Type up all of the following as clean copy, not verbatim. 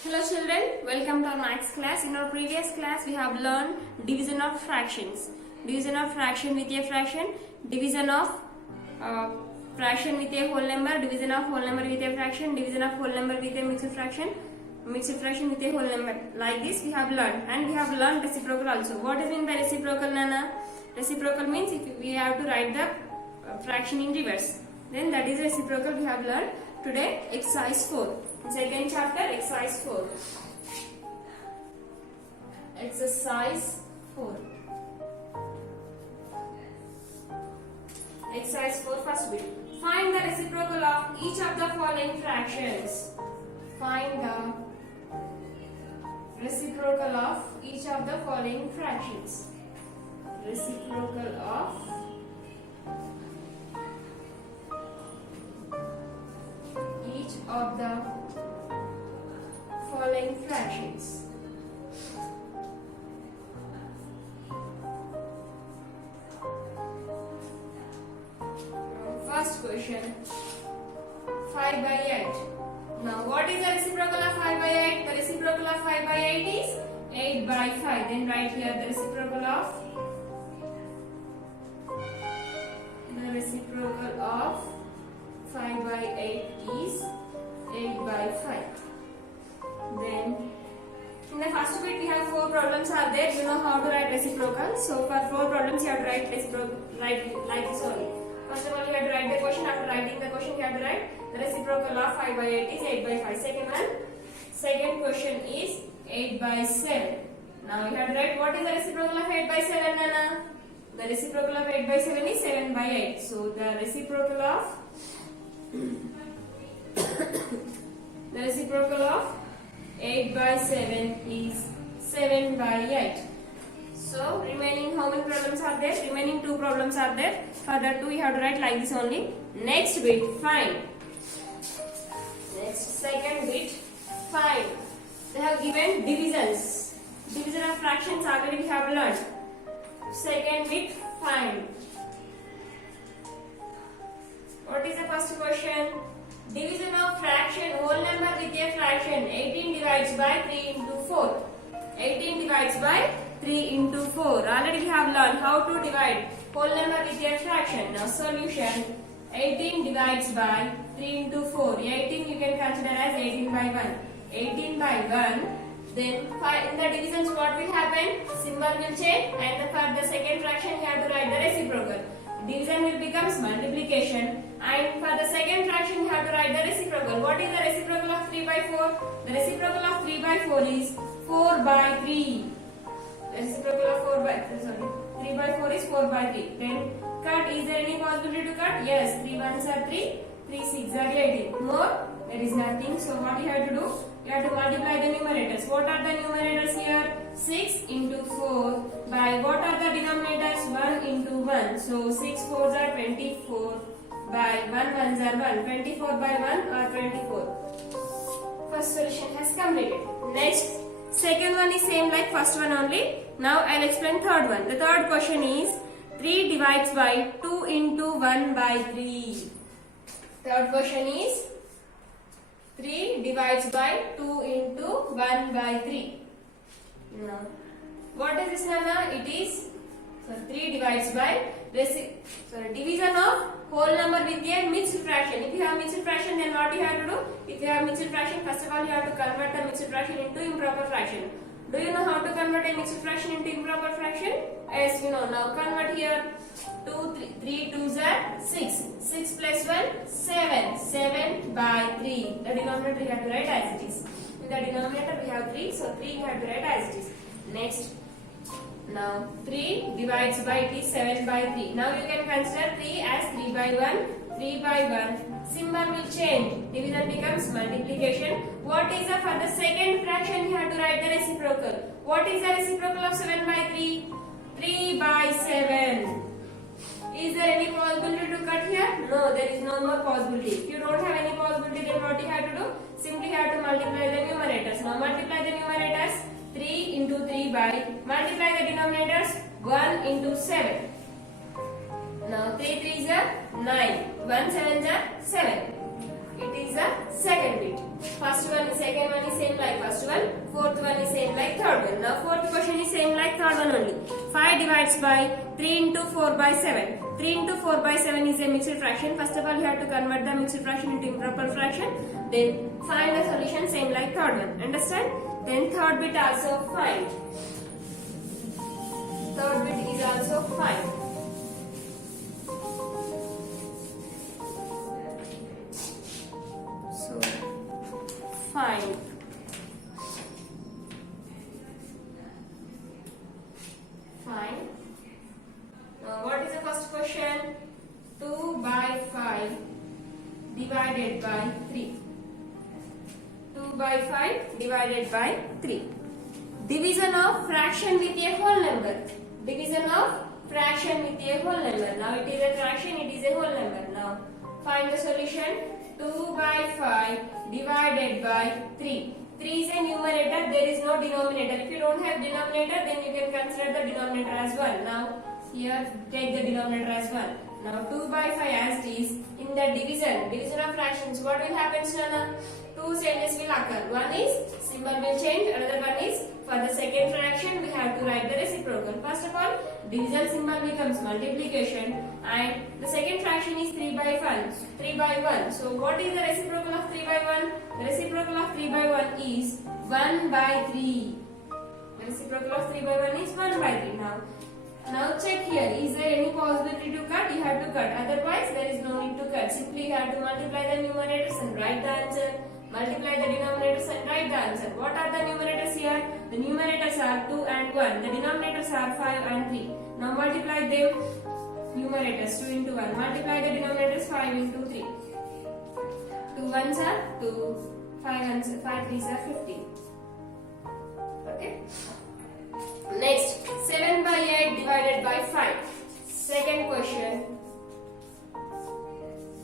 Hello children, welcome to our maths class. In our previous class we have learned division of fractions. Division of fraction with a fraction, division of fraction with a whole number, division of whole number with a fraction, division of whole number with a mixed fraction with a whole number. Like this we have learned, and we have learned reciprocal also. What is mean by reciprocal, Nana? Reciprocal means if we have to write the fraction in reverse, then that is reciprocal. We have learned today exercise 4. Second chapter, exercise 4. Exercise 4. Exercise 4, first bit. Find the reciprocal of each of the following fractions. Find the reciprocal of each of the following fractions. Reciprocal of each of the following fractions. First question, 5 by 8. Now what is the reciprocal of 5 by 8? The reciprocal of 5 by 8 is 8 by 5. Then write here the reciprocal of 5 by 8 is 8 by 5. Then in the first bit we have 4 problems are there. You know how to write reciprocal. So for 4 problems you have to write reciprocal like this only. First of all you have to write the question. After writing the question you have to write the reciprocal of 5 by 8 is 8 by 5. Second question is 8 by 7. Now you have to write what is the reciprocal of 8 by 7, Nana? The reciprocal of 8 by 7 is 7 by 8. So the reciprocal of 8 by 7 is 7 by 8. So remaining how many problems are there? Remaining 2 problems are there. For that 2 you have to write like this only. Next bit, find. Next, second bit, find. They have given divisions. Division of fractions already we have learned. Second bit, find. What is the first question? Division of fraction, whole number with a fraction. 18 divides by 3 into 4. 18 divides by 3 into 4. Already we have learned how to divide whole number with a fraction. Now solution, 18 divides by 3 into 4. 18 you can consider as 18 by 1. 18 by 1. Then in the divisions what will happen? Symbol will change, and for the second fraction you have to write the reciprocal. Division will becomes multiplication, and for the second fraction you have to write the reciprocal. What is the reciprocal of 3 by 4? The reciprocal of 3 by 4 is 4 by 3. The reciprocal of 3 by 4 is 4 by 3. Then cut. Is there any possibility to cut? Yes. 3 ones are 3. 3 6 are 18. More? There is nothing. So what you have to do? You have to multiply the numerators. What are the numerators here? 6 into 4 by what are the denominators? 1 into 1. So 6 4s are 24 by 1 1s are 1. 24 by 1 or 24. First solution has completed. Next, second one is same like first one only. Now I'll explain third one. The third question is 3 divides by 2 into 1 by 3. Third question is 3 divides by 2 into 1 by 3. Now, what is this, Nana? It is 3 divides by division of whole number with a mixed fraction. If you have mixed fraction, then what you have to do? If you have mixed fraction, first of all you have to convert the mixed fraction into improper fraction. Do you know how to convert a mixed fraction into improper fraction? Yes, you know. Now convert here. 3 2s are 6. 6 plus 1, 7. 7 by 3. The denominator you have to write as it is. In the denominator we have 3, so 3 you have to write as it is. Next, now 3 divides by it is 7 by 3. Now you can consider 3 as 3 by 1. 3 by 1. Symbol will change. Division becomes multiplication. What is the for the second fraction you have to write the reciprocal. What is the reciprocal of 7 by 3? 3 by 7. Is there any possibility to cut here? No, there is no more possibility. If you don't have any possibility, then what you have to do? Simply have to multiply the numerators. Now multiply the numerators. 3 into 3 by, multiply the denominators. 1 into 7. Now 3 3s are 9. 1 7s are 7. It is the second bit. First one, second one is same like first divides by 3 into 4 by 7. 3 into 4 by 7 is a mixed fraction. First of all, you have to convert the mixed fraction into improper fraction. Then find the solution same like third one. Understand? Then third bit also find. Third bit is also find. So find. Fine. Now what is the first question? 2 by 5 divided by 3. 2 by 5 divided by 3. Division of fraction with a whole number. Division of fraction with a whole number. Now it is a fraction, it is a whole number. Now find the solution. 2 by 5 divided by 3. 3 is a numerator, there is no denominator. If you don't have denominator, then you can consider the denominator as 1. Now, here take the denominator as 1. Now, 2 by 5 as it is. In the division of fractions, what will happen, Nana? Two changes will occur. One is, symbol will change. Another one is, for the second fraction, we have to write the reciprocal. First of all, division symbol becomes multiplication. And the second fraction is 3 by 1. 3 by 1. So, what is the reciprocal of 3 by 1? The reciprocal of 3 by 1 is 1 by 3. The reciprocal of 3 by 1 is 1 by 3. Now check here. Is there any possibility to cut? You have to cut. Otherwise, there is no need to cut. Simply you have to multiply the numerators and write the answer. Multiply the denominators and write the answer. What are the numerators here? The numerators are 2 and 1. The denominators are 5 and 3. Now multiply them. Numerators 2 into 1. Multiply the denominators 5 into 3. 2 ones are 2. 5 threes are 15. Okay. Next, 7 by 8 divided by 5. Second question.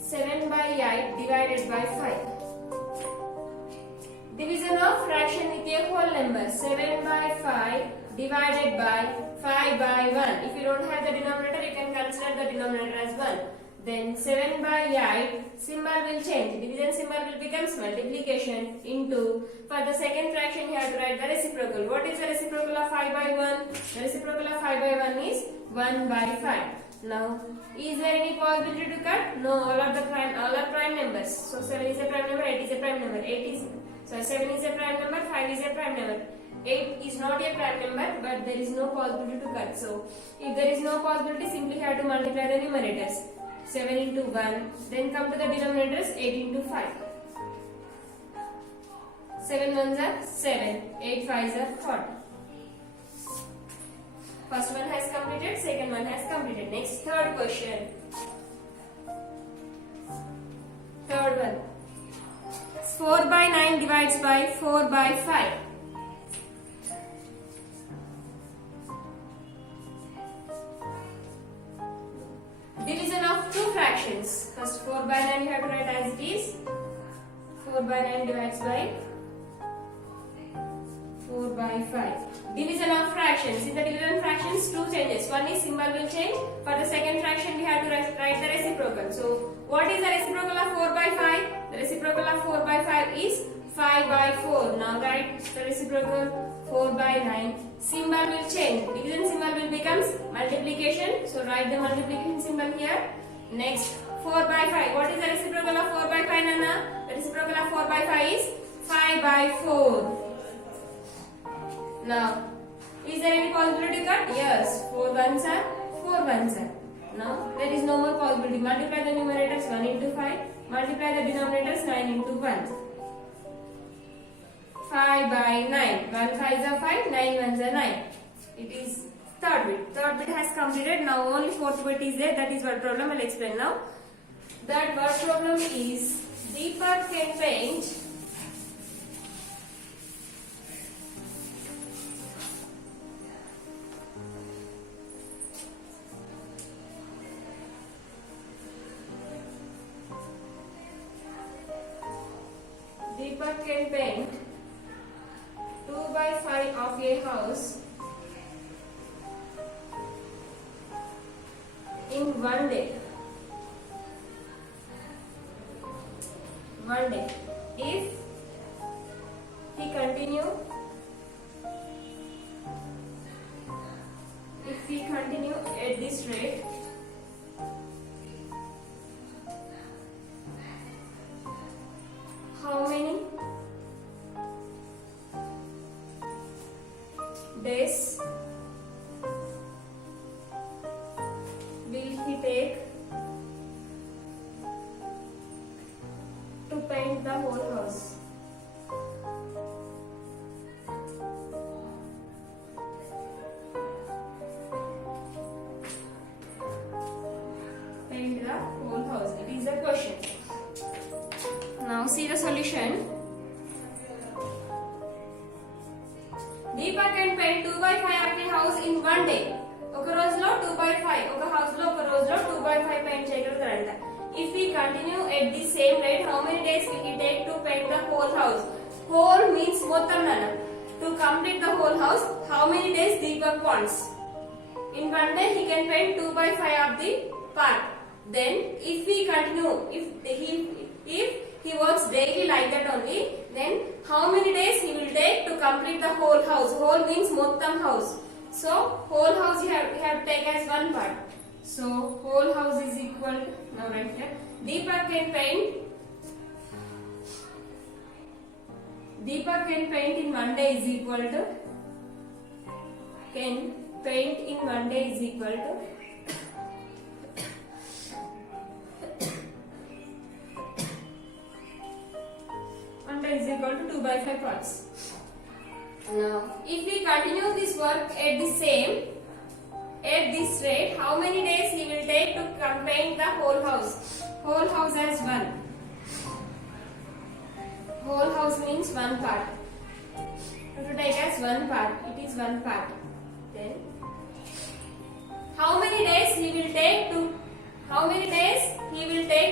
7 by 8 divided by 5. Division of fraction with a whole number. 7 by 5 divided by 5 by 1. If you don't have the denominator, you can consider the denominator as 1. Then 7 by 8, symbol will change. Division symbol will become multiplication into, for the second fraction you have to write the reciprocal. What is the reciprocal of 5 by 1? The reciprocal of 5 by 1 is 1 by 5. Now, is there any possibility to cut? No, all are prime numbers. So 7 is a prime number, 8 is a prime number, 7 is a prime number, 5 is a prime number. 8 is not a prime number, but there is no possibility to cut. So, if there is no possibility, simply have to multiply the numerators. 7 into 1, then come to the denominators, 8 into 5. 7 ones are 7, 8 fives are 40. First one has completed, second one has completed. Next, third question. Third one. 4 by 9 divides by 4 by 5. Division of two fractions. First 4 by 9 you have to write as it is. 4 by 9 divides by 4 by 5. Division of fractions. In the division fractions, two changes. One is symbol will change. For the second fraction we have to write the reciprocal. So what is the reciprocal of 4 by 5? The reciprocal of 4 by 5 is 5 by 4. Now write the reciprocal. 4 by 9. Symbol will change. Division symbol will becomes multiplication. So write the multiplication symbol here. Next, 4 by 5. What is the reciprocal of 4 by 5, Nana? The reciprocal of 4 by 5 is 5 by 4. Now, is there any possibility to cut? Yes. 4 ones are 4 ones are. Now, there is no more possibility. Multiply the numerators 1 into 5. Multiply the denominators 9 into 1. 5 by 9. 1 5s are 5, 9 ones are 9. It is third bit. Third bit has completed. Now only fourth bit is there. That is word problem. I will explain now. That word problem is Deepak can paint Deepak can paint 2 by 5 of a house in one day. One day. If he we continue at this rate, how many days will he take to paint the whole house? Paint the whole house. It is the question. Now see the solution. Deepak can paint 2 by 5 of the house in one day. ఒక రోజులో 2 by 5 ఒక house లో ఒక రోజులో 2 by 5 paint చేయగలుగుతారంట. If we continue at the same rate, how many days will he take to paint the whole house? Whole means మొత్తం నాన్న. To complete the whole house, how many days Deepak wants? In one day he can paint 2 by 5 of the part. Then if we continue, if he works daily like that only, then how many days he will take to complete the whole house? Whole means mottam house. So whole house you have to take as one part. So whole house is equal to, now right here, Deepak can paint in one day is equal to, can paint in one day is equal to 2 by 5 parts. Now, if we continue this work at this rate, how many days he will take to paint the whole house? Whole house as one. Whole house means one part. To take as one part, it is one part. Then, how many days he will take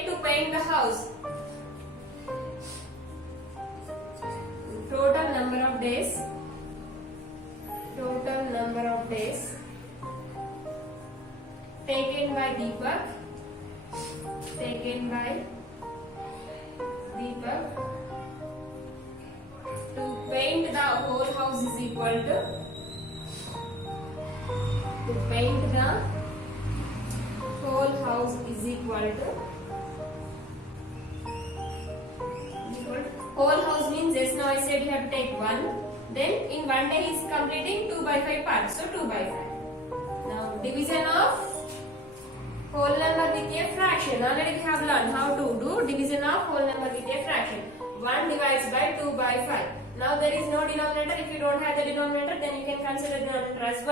to paint the house? Total number of days taken by Deepak to paint the whole house is equal to whole house means, just now I said you have to take one. Then in one day he is completing 2 by 5 parts. So 2 by 5. Now division of whole number with a fraction. Already we have learned how to do division of whole number with a fraction. 1 divides by 2 by 5. Now there is no denominator. If you don't have the denominator, then you can consider the denominator as 1.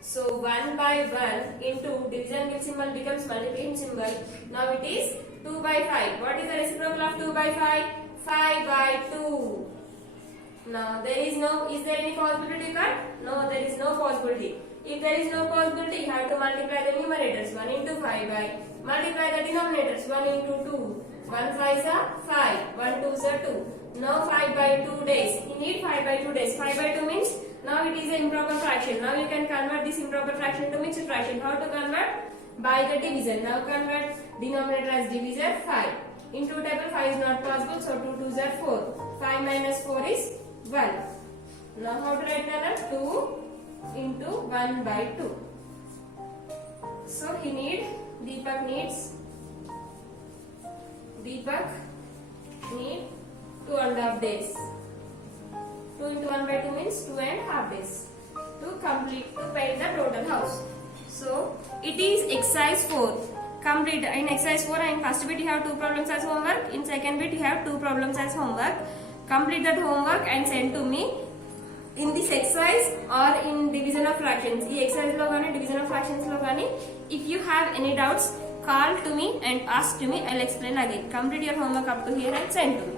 So 1 by 1 into division symbol becomes multiplication symbol. Now it is 2 by 5. What is the reciprocal of 2 by 5? 5 by 2. Now is there any possibility to cut? No, there is no possibility. If there is no possibility, you have to multiply the numerators. 1 into 5 by, multiply the denominators. 1 into 2. 1 5 is 5. 1 2 is 2. Now 5 by 2 days. You need 5 by 2 days. 5 by 2 means, now it is an improper fraction. Now you can convert this improper fraction to mixed fraction. How to convert? By the division. Now convert denominator as divisor 5. In 2 table 5 is not possible, so 2 2s are 4. 5 minus 4 is 1. Now how to write that? 2 into 1 by 2. So Deepak needs 2.5 days. 2 into 1 by 2 means 2.5 days to paint the total house. So it is exercise 4. Complete. In exercise 4 and first bit you have 2 problems as homework. In second bit you have 2 problems as homework. Complete that homework and send to me in this exercise or in division of fractions. Ee exercise lo gaani division of fractions lo gaani, if you have any doubts, call to me and ask to me. I'll explain again. Complete your homework up to here and send to me.